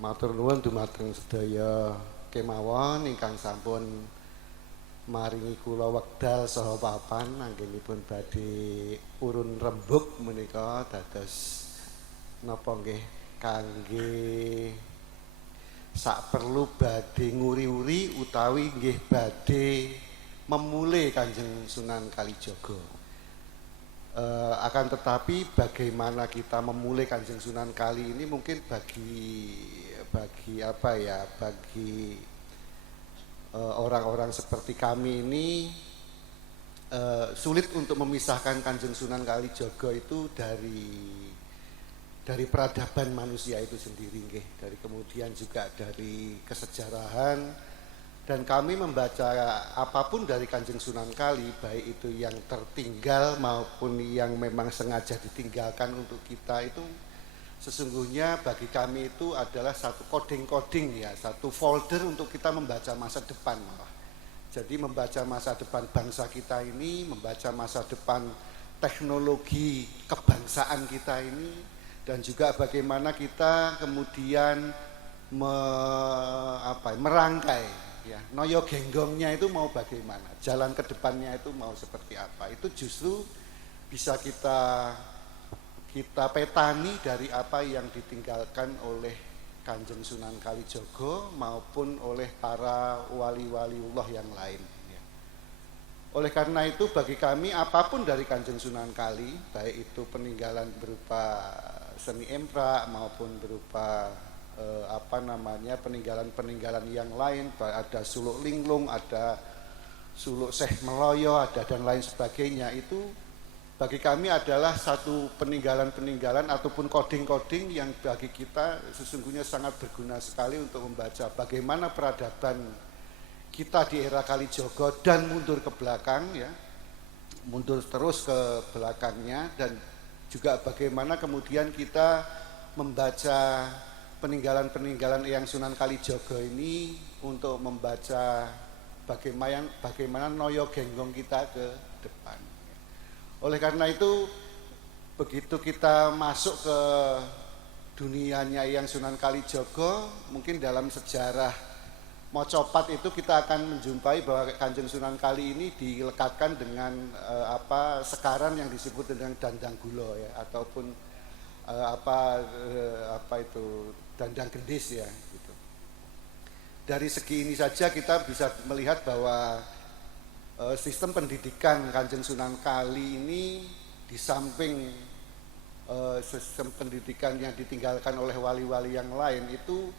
Matur nuwun dumateng sedaya kemawon ingkang sampun maringi kula wekdal saha papan anggenipun badhe urun rembug menika dados napa nggih kangge sak perlu badhe nguri-uri utawi nggih badhe memulih Kanjeng Sunan Kalijaga. Akan tetapi bagaimana kita memulih Kanjeng Sunan Kali ini mungkin bagi apa ya, bagi orang-orang seperti kami ini sulit untuk memisahkan Kanjeng Sunan Kalijaga itu dari peradaban manusia itu sendiri nggih, dari kemudian juga dari kesejarahan. Dan kami membaca apapun dari Kanjeng Sunan Kali, baik itu yang tertinggal maupun yang memang sengaja ditinggalkan untuk kita, itu sesungguhnya bagi kami itu adalah satu coding-coding ya, satu folder untuk kita membaca masa depan malah. Jadi membaca masa depan bangsa kita ini, membaca masa depan teknologi kebangsaan kita ini, dan juga bagaimana kita kemudian merangkai ya, noyo genggongnya itu mau bagaimana, jalan ke depannya itu mau seperti apa, itu justru bisa kita petani dari apa yang ditinggalkan oleh Kanjeng Sunan Kalijaga maupun oleh para wali-waliullah yang lain ya. Oleh karena itu bagi kami apapun dari Kanjeng Sunan Kali, baik itu peninggalan berupa seni emprak maupun berupa peninggalan-peninggalan yang lain, ada suluk linglung, ada suluk Syekh Meloyo, ada dan lain sebagainya, itu bagi kami adalah satu peninggalan-peninggalan ataupun coding-coding yang bagi kita sesungguhnya sangat berguna sekali untuk membaca bagaimana peradaban kita di era Kalijaga dan mundur ke belakang ya, mundur terus ke belakangnya, dan juga bagaimana kemudian kita membaca peninggalan-peninggalan Eyang Sunan Kalijaga ini untuk membaca bagaimana noyo genggong kita ke depan. Oleh karena itu begitu kita masuk ke dunianya Eyang Sunan Kalijaga, mungkin dalam sejarah Mocopat itu kita akan menjumpai bahwa Kanjeng Sunan Kali ini dilekatkan dengan sekaran yang disebut dengan dandang gulo ya, ataupun dandang gendis ya gitu. Dari segi ini saja kita bisa melihat bahwa sistem pendidikan Kanjeng Sunan Kali ini di samping sistem pendidikan yang ditinggalkan oleh wali-wali yang lain itu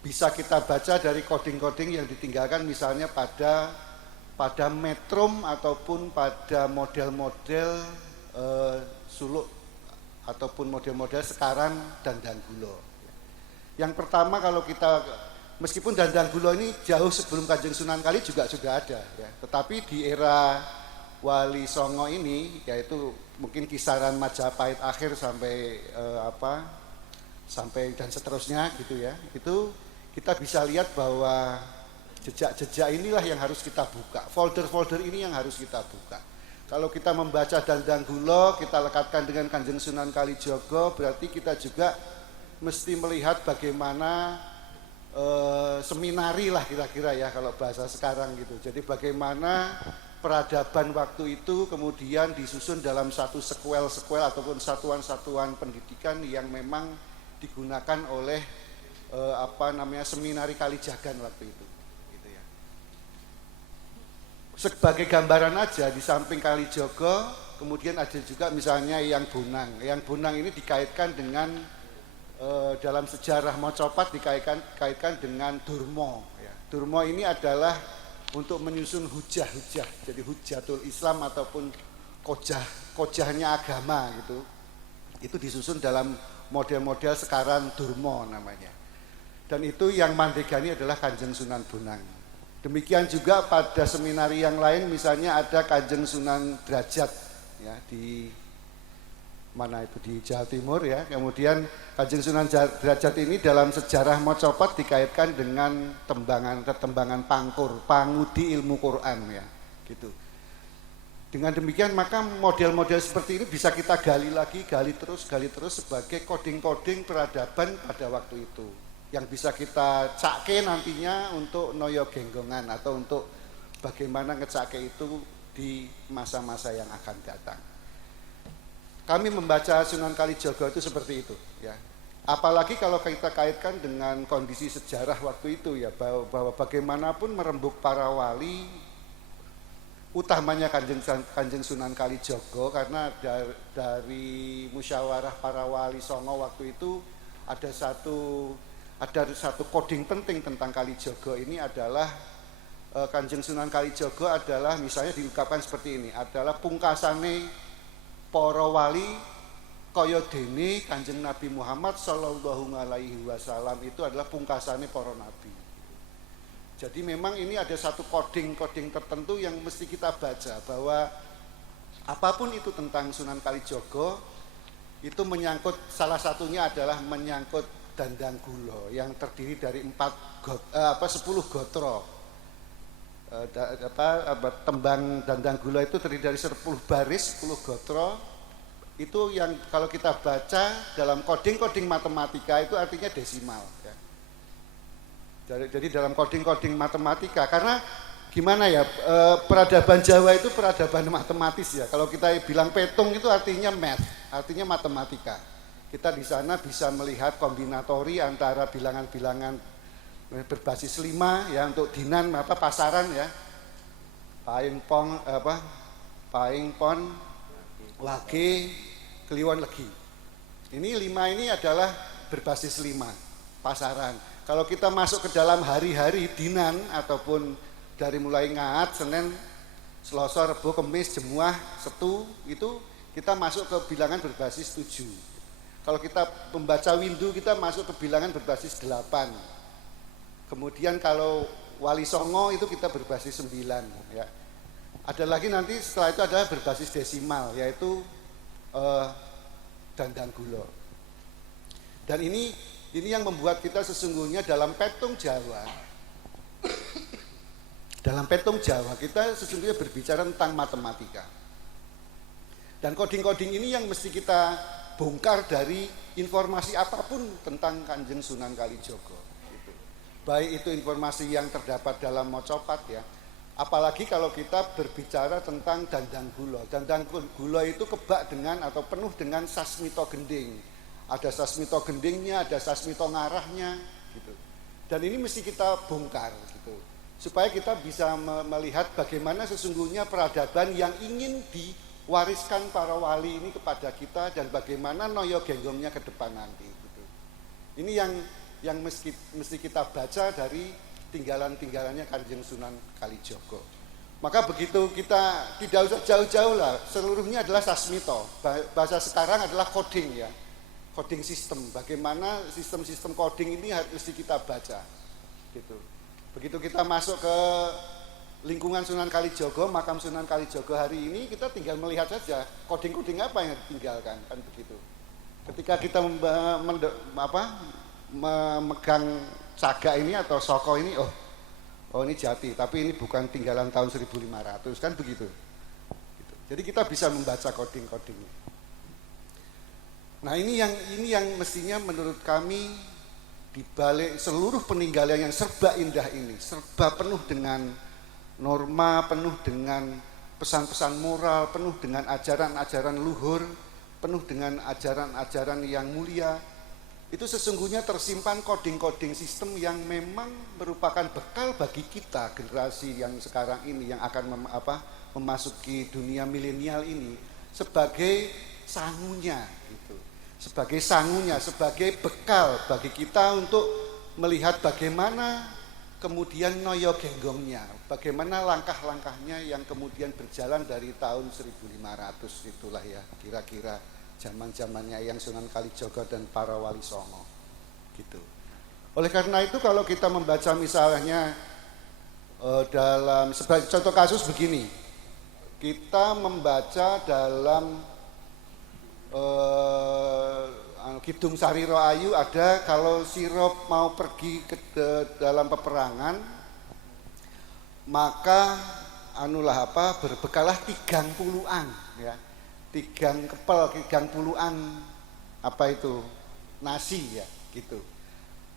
bisa kita baca dari coding-coding yang ditinggalkan misalnya pada metrum ataupun pada model-model suluk ataupun model-model sekaran dandang gulo. Yang pertama kalau kita, meskipun dandang gulo ini jauh sebelum Kanjeng Sunan Kali juga sudah ada ya, tetapi di era Wali Songo ini, yaitu mungkin kisaran Majapahit akhir sampai sampai dan seterusnya gitu ya, itu kita bisa lihat bahwa jejak-jejak inilah yang harus kita buka, folder-folder ini yang harus kita buka. Kalau kita membaca dandang gulo, kita lekatkan dengan Kanjeng Sunan Kalijaga, berarti kita juga mesti melihat bagaimana seminari lah kira-kira ya kalau bahasa sekarang gitu. Jadi bagaimana peradaban waktu itu kemudian disusun dalam satu sekuel-sekuel ataupun satuan-satuan pendidikan yang memang digunakan oleh seminari Kalijagan waktu itu. Sebagai gambaran aja, di samping Kalijaga kemudian ada juga misalnya Eyang Bonang. Eyang Bonang ini dikaitkan dengan dalam sejarah Mocopat dikaitkan dengan Durmo ya. Durmo ini adalah untuk menyusun hujah-hujah, jadi hujatul Islam ataupun kojahnya agama gitu. Itu disusun dalam model-model sekaran Durmo namanya. Dan itu yang mandegani adalah Kanjeng Sunan Bonang. Demikian juga pada seminari yang lain, misalnya ada Kanjeng Sunan Derajat ya, di mana itu di Jawa Timur ya. Kemudian Kanjeng Sunan Derajat ini dalam sejarah Mocopat dikaitkan dengan tembangan pangkur, pangudi ilmu Quran ya, gitu. Dengan demikian maka model-model seperti ini bisa kita gali lagi, gali terus sebagai coding-coding peradaban pada waktu itu. Yang bisa kita cake nantinya untuk noyo genggongan atau untuk bagaimana ngecake itu di masa-masa yang akan datang. Kami membaca Sunan Kalijaga itu seperti itu, ya. Apalagi kalau kita kaitkan dengan kondisi sejarah waktu itu, ya, bahwa bagaimanapun merembuk para wali, utamanya Kanjeng Sunan Kalijaga, karena dari musyawarah para wali songo waktu itu ada satu coding penting tentang Kalijaga ini adalah Kanjeng Sunan Kalijaga adalah misalnya diungkapkan seperti ini, adalah pungkasane para wali kaya dene Kanjeng Nabi Muhammad sallallahu alaihi wasallam itu adalah pungkasane para nabi. Jadi memang ini ada satu coding tertentu yang mesti kita baca, bahwa apapun itu tentang Sunan Kalijaga itu menyangkut, salah satunya adalah menyangkut Dandang Gulo yang terdiri dari 10 gotro. Tembang Dandang Gulo itu terdiri dari 10 baris, 10 gotro. Itu yang kalau kita baca dalam coding matematika itu artinya desimal, ya. Jadi dalam coding matematika, karena gimana ya, peradaban Jawa itu peradaban matematis, ya. Kalau kita bilang petung itu artinya math, artinya matematika. Kita di sana bisa melihat kombinatori antara bilangan-bilangan berbasis 5, ya, untuk dinan pasaran, ya. Paing pon wage kliwon legi. Ini 5 ini adalah berbasis 5 pasaran. Kalau kita masuk ke dalam hari-hari dinan ataupun dari mulai Ngaat, Senin, Selasa, Rebo, Kamis, Jemuah, Setu, itu kita masuk ke bilangan berbasis 7. Kalau kita membaca Windu, kita masuk ke bilangan berbasis 8. Kemudian kalau Wali Songo itu kita berbasis 9, ya. Ada lagi nanti setelah itu adalah berbasis desimal, yaitu Dandang Gulo. Dan ini yang membuat kita sesungguhnya dalam petung Jawa kita sesungguhnya berbicara tentang matematika. Dan coding ini yang mesti kita bongkar dari informasi apapun tentang Kanjeng Sunan Kalijaga, gitu. Baik itu informasi yang terdapat dalam mocopat, ya. Apalagi kalau kita berbicara tentang Dandang Gulo. Dandang Gulo itu kebak dengan atau penuh dengan sasmito gending. Ada sasmito gendingnya, ada sasmito ngarahnya, gitu. Dan ini mesti kita bongkar, gitu, supaya kita bisa melihat bagaimana sesungguhnya peradaban yang ingin diwariskan para wali ini kepada kita, dan bagaimana noyo genggongnya ke depan nanti, gitu. Ini yang mesti kita baca dari tinggalan-tinggalannya Kanjeng Sunan Kalijaga. Maka begitu kita tidak usah jauh-jauh lah, seluruhnya adalah sasmito. Bahasa sekarang adalah coding, ya. Coding sistem, bagaimana sistem-sistem coding ini harus kita baca, gitu. Begitu kita masuk ke lingkungan Sunan Kalijaga, makam Sunan Kalijaga hari ini, kita tinggal melihat saja coding apa yang ditinggalkan, kan begitu. Ketika kita memegang caga ini atau soko ini, oh ini jati, tapi ini bukan tinggalan tahun 1500, kan begitu. Gitu. Jadi kita bisa membaca coding. Nah ini yang mestinya menurut kami di balik seluruh peninggalan yang serba indah ini, serba penuh dengan norma, penuh dengan pesan-pesan moral, penuh dengan ajaran-ajaran luhur, penuh dengan ajaran-ajaran yang mulia, itu sesungguhnya tersimpan coding sistem yang memang merupakan bekal bagi kita, generasi yang sekarang ini yang akan memasuki dunia milenial ini, sebagai sangunya, gitu. Sebagai bekal bagi kita untuk melihat bagaimana kemudian noyo genggongnya, bagaimana langkah-langkahnya yang kemudian berjalan dari tahun 1500 itulah, ya, kira-kira zaman-zamannya yang Sunan Kalijaga dan para wali songo, gitu. Oleh karena itu kalau kita membaca misalnya dalam sebagai contoh kasus begini, kita membaca dalam Kidung Sariro Ayu ada, kalau siro mau pergi dalam peperangan, maka berbekalah tigang puluhan ya. Tigang kepel, tigang puluhan nasi ya gitu.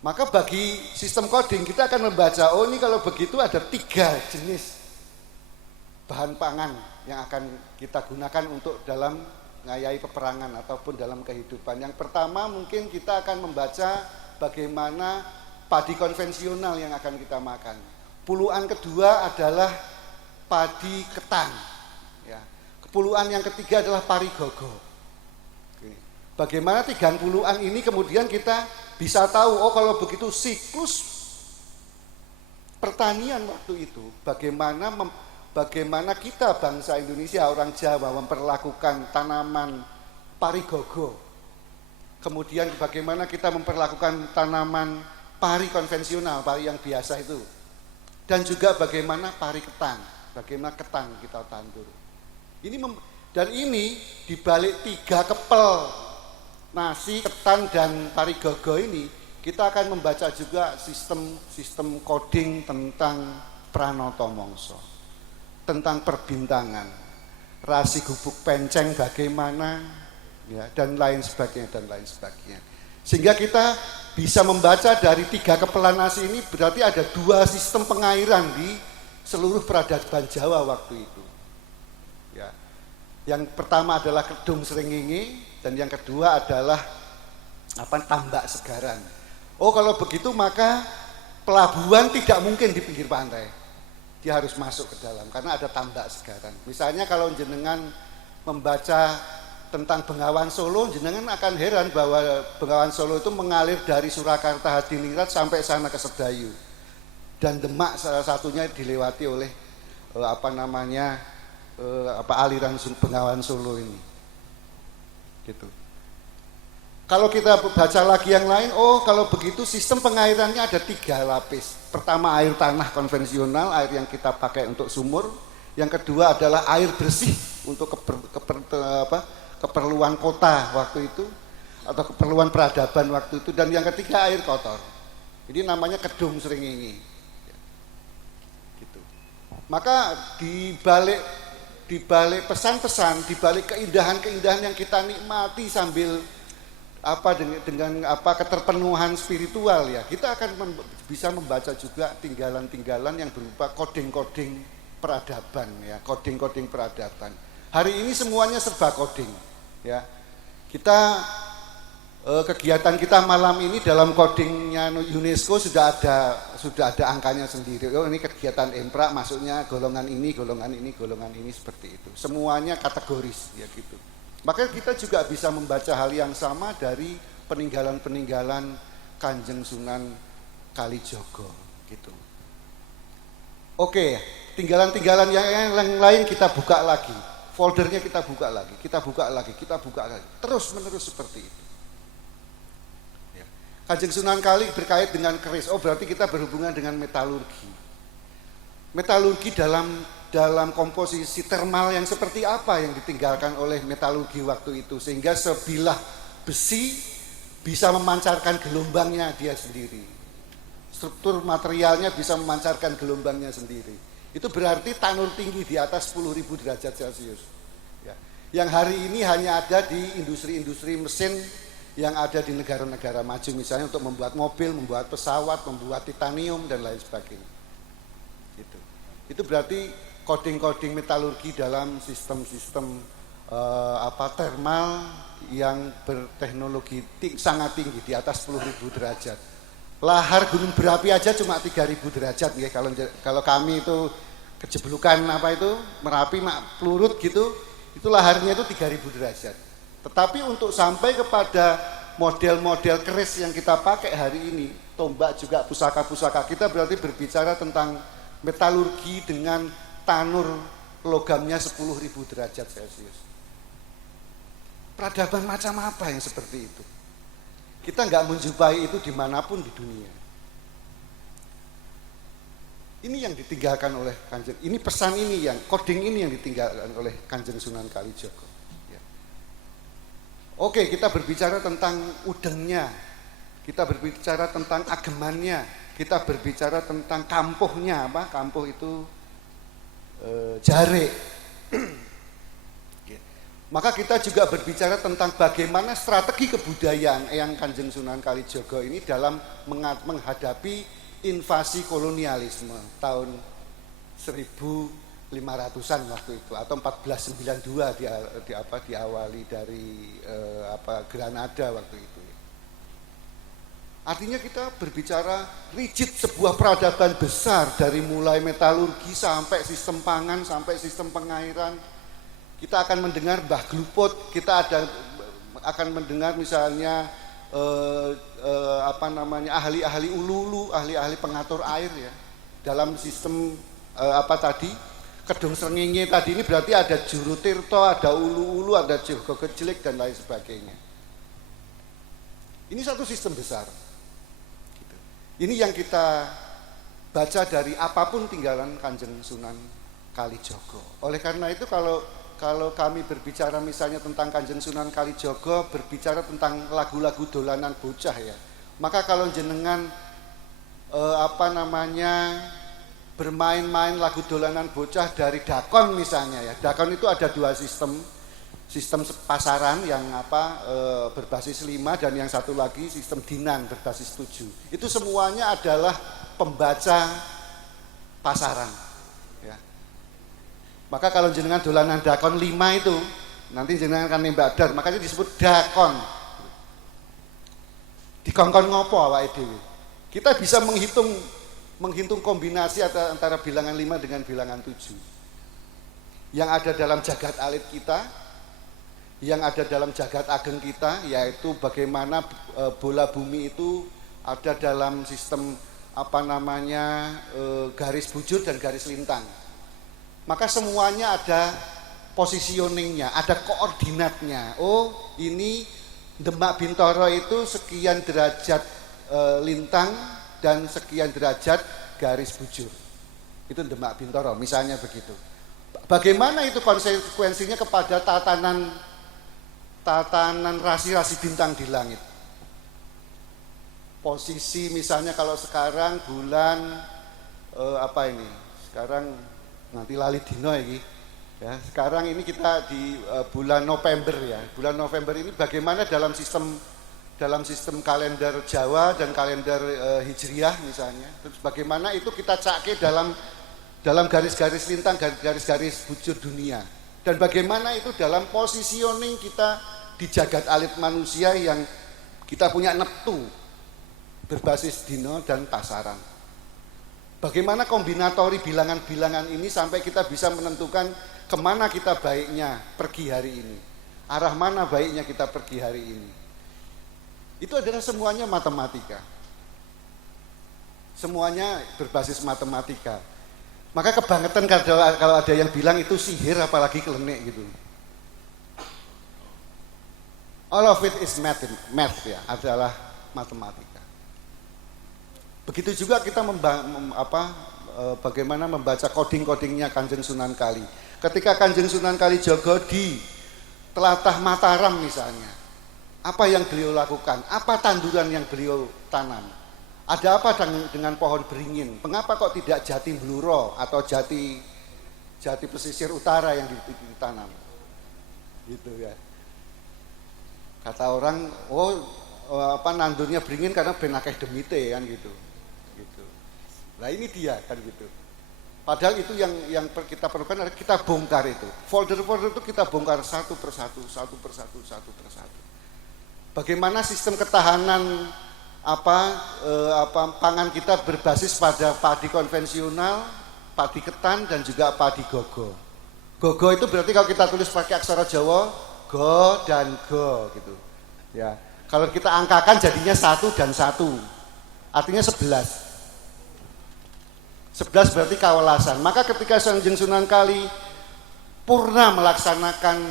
Maka bagi sistem coding kita akan membaca, oh ini kalau begitu ada 3 jenis bahan pangan yang akan kita gunakan untuk dalam ngayai peperangan ataupun dalam kehidupan. Yang pertama mungkin kita akan membaca bagaimana padi konvensional yang akan kita makan. Puluhan kedua adalah padi ketan. Ya. Puluhan yang ketiga adalah parigogo. Bagaimana 30-an ini kemudian kita bisa tahu, oh kalau begitu siklus pertanian waktu itu, bagaimana kita bangsa Indonesia, orang Jawa memperlakukan tanaman parigogo. Kemudian bagaimana kita memperlakukan tanaman pari konvensional, pari yang biasa itu. Dan juga bagaimana pari ketan, bagaimana ketan kita tandur. Dan ini dibalik 3 kepel nasi, ketan, dan parigogo ini, kita akan membaca juga sistem coding tentang pranoto mongso, tentang perbintangan, rasi gubuk penceng bagaimana, ya, dan lain sebagainya. Sehingga kita bisa membaca dari 3 kepelan nasi ini berarti ada 2 sistem pengairan di seluruh peradaban Jawa waktu itu. Ya. Yang pertama adalah Kedung Srengenge, dan yang kedua adalah Tambak Segaran. Oh kalau begitu maka pelabuhan tidak mungkin di pinggir pantai, dia harus masuk ke dalam karena ada Tambak Segaran. Misalnya kalau jenengan membaca tentang Bengawan Solo, jenengan akan heran bahwa Bengawan Solo itu mengalir dari Surakarta Hadiningrat sampai sana ke Sedayu, dan Demak salah satunya dilewati oleh aliran Bengawan Solo ini. Gitu. Kalau kita baca lagi yang lain, oh kalau begitu sistem pengairannya ada 3 lapis. Pertama air tanah konvensional, air yang kita pakai untuk sumur. Yang kedua adalah air bersih untuk keperluan kota waktu itu, atau keperluan peradaban waktu itu. Dan yang ketiga air kotor. Jadi namanya Kedung Srengenge. Gitu. Maka di balik pesan-pesan, di balik keindahan-keindahan yang kita nikmati sambil dengan keterpenuhan spiritual ya, kita akan bisa membaca juga tinggalan-tinggalan yang berupa coding-coding peradaban ya, coding-coding peradaban. Hari ini semuanya serba coding ya. Kegiatan kita malam ini dalam codingnya UNESCO sudah ada angkanya sendiri. Oh ini kegiatan Emprak masuknya golongan ini seperti itu. Semuanya kategoris ya gitu. Maka kita juga bisa membaca hal yang sama dari peninggalan-peninggalan Kanjeng Sunan Kalijogo gitu. Oke, tinggalan-tinggalan yang lain kita buka lagi. Foldernya kita buka lagi. Terus menerus seperti itu. Kanjeng Sunan Kali berkait dengan keris. Oh berarti kita berhubungan dengan metalurgi. Metalurgi dalam komposisi termal yang seperti apa yang ditinggalkan oleh metalurgi waktu itu, sehingga sebilah besi bisa memancarkan gelombangnya dia sendiri. Struktur materialnya bisa memancarkan gelombangnya sendiri. Itu berarti tanur tinggi di atas 10.000 derajat Celcius. Ya. Yang hari ini hanya ada di industri-industri mesin yang ada di negara-negara maju, misalnya untuk membuat mobil, membuat pesawat, membuat titanium dan lain sebagainya. Itu berarti coding-coding metalurgi dalam sistem-sistem termal yang berteknologi sangat tinggi di atas 10.000 derajat. Lahar gunung berapi aja cuma 3.000 derajat ya. Kalau kami itu kejeblukan Merapi pelurut gitu, itu laharnya itu 3.000 derajat. Tetapi untuk sampai kepada model-model keris yang kita pakai hari ini, tombak juga pusaka-pusaka, kita berarti berbicara tentang metalurgi dengan tanur logamnya 10.000 derajat Celcius. Peradaban macam apa yang seperti itu? Kita nggak menjumpai itu dimanapun di dunia. Ini yang ditinggalkan oleh Kanjeng, ini pesan ini yang, coding ini yang ditinggalkan oleh Kanjeng Sunan Kalijogo. Oke, kita berbicara tentang udengnya, kita berbicara tentang agemannya, kita berbicara tentang kampuhnya. Kampuh itu Jarik. Maka kita juga berbicara tentang bagaimana strategi kebudayaan Eyang Kanjeng Sunan Kalijaga ini dalam menghadapi invasi kolonialisme tahun 1500-an waktu itu atau 1492 diawali dari Granada waktu itu. Artinya kita berbicara rigid sebuah peradaban besar dari mulai metalurgi sampai sistem pangan sampai sistem pengairan. Kita akan mendengar Mbah Gluput, kita akan mendengar misalnya ahli-ahli ululu, ahli-ahli pengatur air ya. Dalam sistem Kedung Srengenge tadi ini berarti ada Juru Tirto, ada ulu-ulu, ada Jogo Kejlik dan lain sebagainya. Ini satu sistem besar. Ini yang kita baca dari apapun tinggalan Kanjeng Sunan Kalijaga. Oleh karena itu kalau kami berbicara misalnya tentang Kanjeng Sunan Kalijaga, berbicara tentang lagu-lagu dolanan bocah ya, maka kalau jenengan bermain-main lagu dolanan bocah dari dakon misalnya ya, dakon itu ada dua sistem pasaran yang berbasis 5 dan yang satu lagi sistem dinan berbasis 7. Itu semuanya adalah pembaca pasaran. Maka kalau jenengan dolanan dakon 5 itu, nanti jenengan akan nembak dar, makanya disebut dakon. Dikongkon ngopo awake dhewe. Kita bisa menghitung kombinasi antara bilangan 5 dengan bilangan 7. Yang ada dalam jagat alit kita, yang ada dalam jagat ageng kita, yaitu bagaimana bola bumi itu ada dalam sistem garis bujur dan garis lintang. Maka semuanya ada positioningnya, ada koordinatnya. Oh, ini Demak Bintoro itu sekian derajat lintang dan sekian derajat garis bujur. Itu Demak Bintoro, misalnya begitu. Bagaimana itu konsekuensinya kepada tatanan rasi-rasi bintang di langit? Posisi misalnya kalau sekarang bulan sekarang nanti lali dino ini ya, sekarang ini kita di bulan November ya. Bulan November ini bagaimana dalam sistem kalender Jawa dan kalender Hijriah misalnya. Terus bagaimana itu kita cake dalam garis-garis lintang, garis-garis bujur dunia. Dan bagaimana itu dalam positioning kita di jagat alit manusia yang kita punya neptu berbasis dino dan pasaran. Bagaimana kombinatori bilangan-bilangan ini sampai kita bisa menentukan kemana kita baiknya pergi hari ini, arah mana baiknya kita pergi hari ini. Itu adalah semuanya matematika, semuanya berbasis matematika. Maka kebangetan kalau ada yang bilang itu sihir apalagi kelenek gitu. All of it is math ya, adalah matematika. Begitu juga kita bagaimana membaca coding-codingnya Kanjeng Sunan Kali. Ketika Kanjeng Sunan Kalijaga di Telatah Mataram misalnya, apa yang beliau lakukan? Apa tanduran yang beliau tanam? Ada apa dengan pohon beringin? Mengapa kok tidak jati bluro atau jati pesisir utara yang ditanam? Gitu ya. Kata orang, nandurnya beringin karena benakeh demite kan gitu. Nah ini dia kan gitu. Padahal itu yang kita perlukan adalah kita bongkar itu. Folder-folder itu kita bongkar satu persatu. Bagaimana sistem ketahanan pangan kita berbasis pada padi konvensional, padi ketan dan juga padi gogo. Gogo itu berarti kalau kita tulis pakai aksara Jawa, go dan go gitu. Ya. Kalau kita angkakan jadinya 1 dan 1. Artinya 11. 11 berarti kawelasan. Maka ketika Kanjeng Sunan Kali purna melaksanakan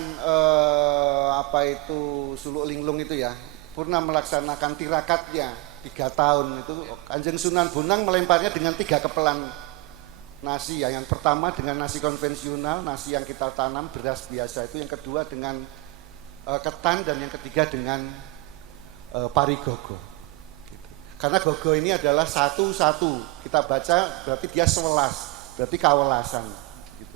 suluk linglung itu ya, purna melaksanakan tirakatnya 3 tahun itu, Kanjeng Sunan Bonang melemparnya dengan 3 kepelan nasi ya. Yang pertama dengan nasi konvensional, nasi yang kita tanam, beras biasa itu. Yang kedua dengan ketan dan yang ketiga dengan pari gogo. Karena gogo ini adalah 1-1, kita baca berarti dia 11, berarti kawelasan gitu.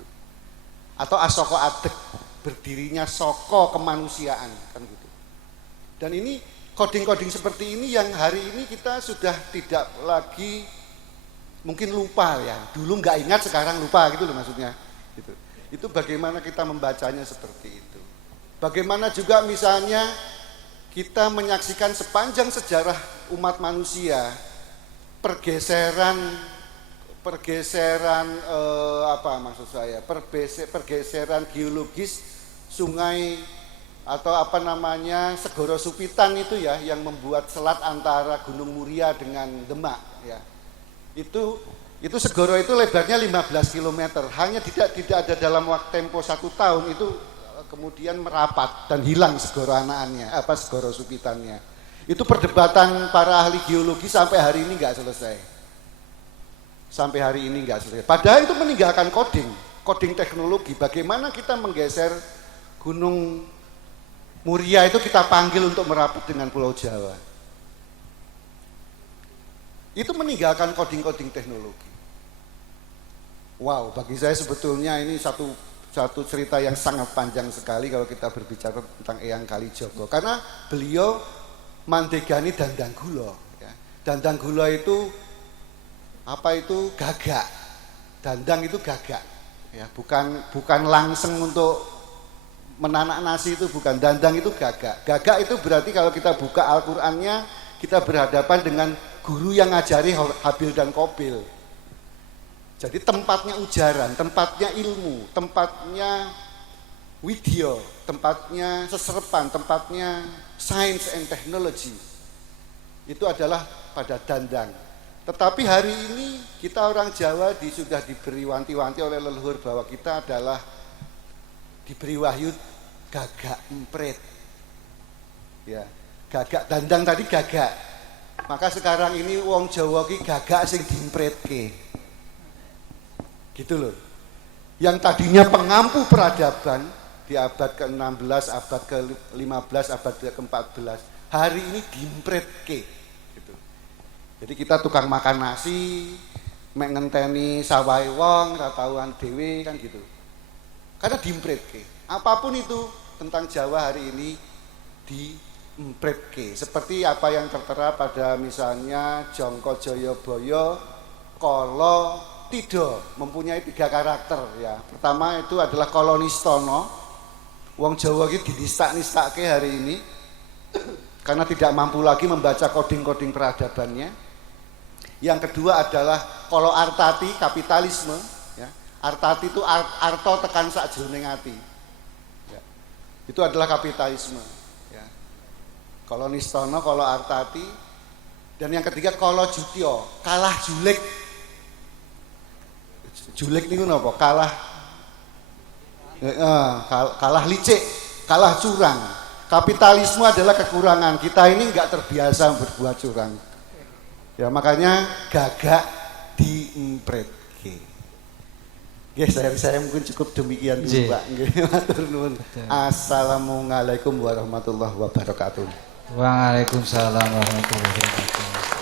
atau asoko adek, berdirinya soko kemanusiaan kan gitu. Dan ini coding-coding seperti ini yang hari ini kita sudah tidak lagi mungkin lupa ya. Dulu nggak ingat, sekarang lupa gitu loh maksudnya. Gitu. Itu bagaimana kita membacanya seperti itu. Bagaimana juga misalnya kita menyaksikan sepanjang sejarah umat manusia pergeseran pergeseran geologis sungai atau Segoro Supitan itu ya, yang membuat selat antara Gunung Muria dengan Demak ya. Itu segoro itu lebarnya 15 km, hanya tidak ada dalam waktu tempo 1 tahun itu kemudian merapat dan hilang segoro anaannya, segoro supitannya. Itu perdebatan para ahli geologi sampai hari ini nggak selesai. Sampai hari ini nggak selesai. Padahal itu meninggalkan coding teknologi. Bagaimana kita menggeser Gunung Muria itu kita panggil untuk merapat dengan Pulau Jawa. Itu meninggalkan coding teknologi. Wow, bagi saya sebetulnya ini satu cerita yang sangat panjang sekali kalau kita berbicara tentang Eyang Kalijogo, karena beliau mandegani dandang gula ya. Dandang gula itu gagak. Dandang itu gagak ya, bukan langseng untuk menanak nasi, itu bukan. Dandang itu gagak. Gagak itu berarti kalau kita buka Al-Qur'annya, kita berhadapan dengan guru yang ngajari Habil dan Qabil. Jadi tempatnya ujaran, tempatnya ilmu, tempatnya widya, tempatnya seserepan, tempatnya science and technology. Itu adalah pada Dandang. Tetapi hari ini kita orang Jawa sudah diberi wanti-wanti oleh leluhur bahwa kita adalah diberi wahyu gagak empret. Ya, gagak Dandang tadi gagak. Maka sekarang ini wong Jawa ki gagak sing diempretke. Gitu loh. Yang tadinya pengampu peradaban di abad ke-16, abad ke-15, abad ke-14, hari ini diempretke gitu. Jadi kita tukang makan nasi, mek ngenteni sawahe wong, ra tauan dhewe kan gitu. Karena diempretke. Apapun itu tentang Jawa hari ini diempretke. Seperti apa yang tertera pada misalnya Jongko Joyoboyo, Kolo Tido, mempunyai 3 karakter ya. Pertama itu adalah Kolonistono. Wong Jawa iki dinistak-nistake hari ini karena tidak mampu lagi membaca coding peradabannya. Yang kedua adalah Kolo Artati, kapitalisme ya. Artati itu arto tekan sak jroning ati. Ya. Itu adalah kapitalisme ya. Kolonistono, Kolo Artati, dan yang ketiga Kolo Jutyo, kalah julek. Julek niku napa? Kalah licik, kalah curang. Kapitalisme adalah kekurangan. Kita ini enggak terbiasa berbuat curang. Ya makanya gagak diempretke. Nggih, saya mungkin cukup demikian dulu, Pak. Nggih, matur nuwun. Assalamualaikum warahmatullahi wabarakatuh. Waalaikumsalam warahmatullahi wabarakatuh.